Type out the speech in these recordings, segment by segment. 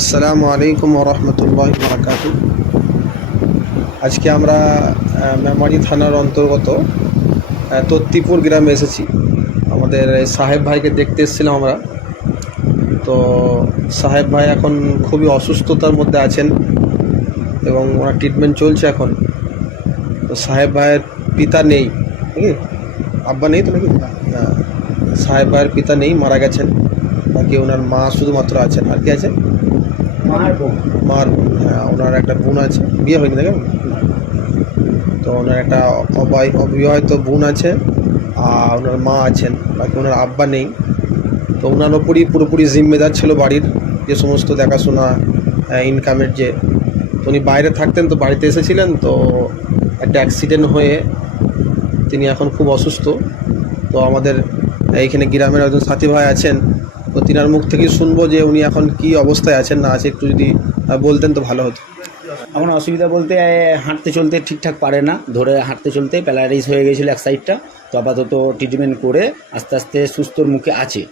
আসসালামু আলাইকুম ওরহমতুল্লাহি বারাকাতু। আজকে আমরা মেমারি থানার অন্তর্গত তত্তিপুর গ্রামে এসেছি। আমাদের এই সাহেব ভাইকে দেখতে এসেছিলাম আমরা। তো সাহেব ভাই এখন খুবই অসুস্থতার মধ্যে আছেন এবং ওনার ট্রিটমেন্ট চলছে এখন। তো সাহেব ভাইয়ের পিতা নেই নাকি, আব্বা নেই তো নাকি? হ্যাঁ, সাহেব ভাইয়ের পিতা নেই, মারা গেছেন। বাকি ওনার মা শুধুমাত্র আছেন। আর কি আছে? মার বোন। হ্যাঁ, ওনার একটা বোন আছে, বিয়ে হয়নি দেখেন। তো ওনার একটা অবিবাহিত বোন আছে, আর ওনার মা আছেন। বাকি ওনার আব্বা নেই। তো ওনার ওপরই পুরোপুরি জিম্মেদার ছিল বাড়ির যে সমস্ত দেখাশোনা, ইনকামের যে। তো উনি বাইরে থাকতেন, তো বাড়িতে এসেছিলেন। তো একটা অ্যাক্সিডেন্ট হয়ে তিনি এখন খুব অসুস্থ। তো আমাদের এইখানে গ্রামের একজন সাথী ভাই আছেন, তো তিনার মুখ থেকেই শুনবো যে উনি এখন কি অবস্থায় আছেন না আছে, একটু যদি বলতেন তো ভালো হতো। এখন অসুবিধা বলতে হাঁটতে চলতে ঠিকঠাক পারে না, ধরে হাঁটতে চলতে প্যারালাইজ হয়ে গেছিলো এক সাইডটা। তো আপাতত ট্রিটমেন্ট করে আস্তে আস্তে সুস্থর মুখে আছে।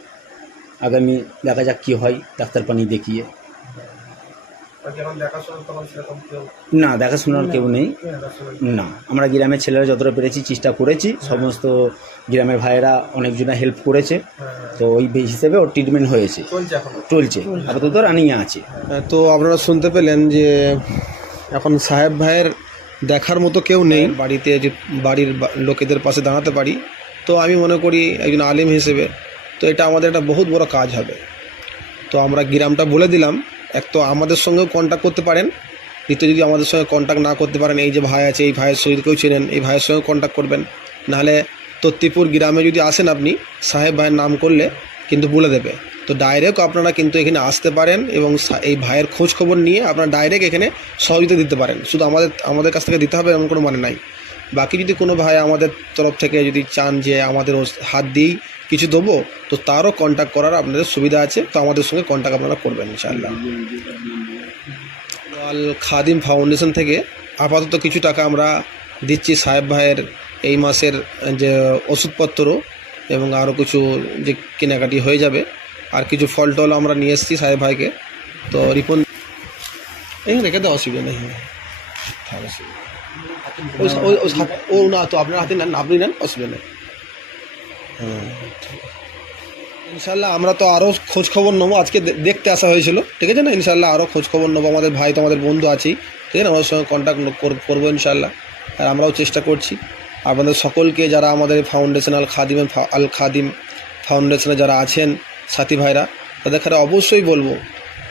আগামী দেখা যাক কী হয়, ডাক্তার পানি দেখিয়ে। না, দেখাশোনার কেউ নেই। না, আমরা গ্রামের ছেলেরা যতটা পেরেছি চেষ্টা করেছি, সমস্ত গ্রামের ভাইয়েরা অনেকজনা হেল্প করেছে। তো ওই হিসেবে ওর ট্রিটমেন্ট হয়েছে, চলছে, আপাতত রানিংয়ে আছে। তো আপনারা শুনতে পেলেন যে এখন সাহেব ভাইয়ের দেখার মতো কেউ নেই বাড়িতে, যে বাড়ির লোকেদের পাশে দাঁড়াতে পারি। তো আমি মনে করি একজন আলেম হিসেবে তো এটা আমাদের একটা বহুত বড় কাজ হবে। তো আমরা গ্রামটা বলে দিলাম, এক তো আমাদের সঙ্গেও কন্ট্যাক্ট করতে পারেন, দ্বিতীয় যদি আমাদের সঙ্গে কন্ট্যাক্ট না করতে পারেন, এই যে ভাই আছে, এই ভাইয়ের সঙ্গে কেউ চেনেন, এই ভাইয়ের সঙ্গে কন্ট্যাক্ট করবেন। নাহলে তত্তিপুর গ্রামে যদি আসেন আপনি, সাহেব ভাইয়ের নাম করলে কিন্তু বলে দেবে। তো ডাইরেক্ট আপনারা কিন্তু এখানে আসতে পারেন এবং এই ভাইয়ের খোঁজ খবর নিয়ে আপনারা ডাইরেক্ট এখানে সহযোগিতা দিতে পারেন। শুধু আমাদের কাছ থেকে দিতে হবে এমন কোনো মানে নাই। বাকি যদি কোনো ভাই আমাদের তরফ থেকে যদি চান যে আমাদের হাত দিয়েই কিছু দেবো, তো তারও কন্ট্যাক্ট করার আপনাদের সুবিধা আছে। তো আমাদের সঙ্গে কন্ট্যাক্ট আপনারা করবেন ইনশাআল্লাহ। আল খাদিম ফাউন্ডেশন থেকে আপাতত কিছু টাকা আমরা দিচ্ছি সাহেব ভাইয়ের এই মাসের যে ওষুধপত্র এবং আরও কিছু যে কেনাকাটি হয়ে যাবে। আর কিছু ফল টল আমরা নিয়ে এসেছি সাহেব ভাইকে। তো রিপন এই রেখে দেওয়া অসুবিধা নেই। ও না, তো আপনার হাতে নেন, আপনি নেন, অসুবিধা নেই। হ্যাঁ, ইনশাল্লাহ আমরা তো আরও খোঁজ খবর নেবো। আজকে দেখতে আসা হয়েছিল, ঠিক আছে না? ইনশাল্লাহ আরও খোঁজ খবর নেবো। আমাদের ভাই তো আমাদের বন্ধু আছেই, ঠিক আছে না? আমাদের সঙ্গে কন্ট্যাক্ট করবো ইনশাল্লাহ। আর আমরাও চেষ্টা করছি আপনাদের সকলকে, যারা আমাদের ফাউন্ডেশন আল খাদিম ফাউন্ডেশনে যারা আছেন সাথী ভাইরা, তাদের খারে অবশ্যই বলবো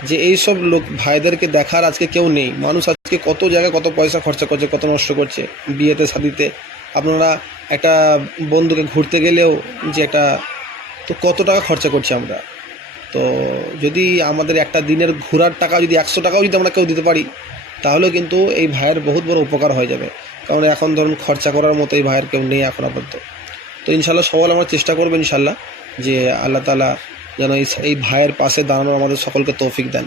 যে এই সব লোক ভাইদেরকে দেখার আজকে কেউ নেই। মানুষ আজকে কত জায়গায় কত পয়সা খরচা করছে, কত নষ্ট করছে বিয়েতে শাদিতে। আপনারা একটা বন্ধুকে ঘুরতে গেলেও যে একটা, তো কত টাকা খরচা করছি আমরা। তো যদি আমাদের একটা দিনের ঘোরার টাকা যদি 100 টাকাও যদি আমরা কেউ দিতে পারি, তাহলেও কিন্তু এই ভাইয়ের বহুত বড় উপকার হয়ে যাবে। কারণ এখন ধরুন খরচা করার মতো এই ভাইয়ের কেউ নেই এখন আপাতত। তো ইনশাল্লাহ সবাই আমরা চেষ্টা করবো ইনশাল্লাহ যে আল্লাহ তাআলা যেন এই ভাইয়ের পাশে দাঁড়ানোর আমাদের সকলকে তৌফিক দেন।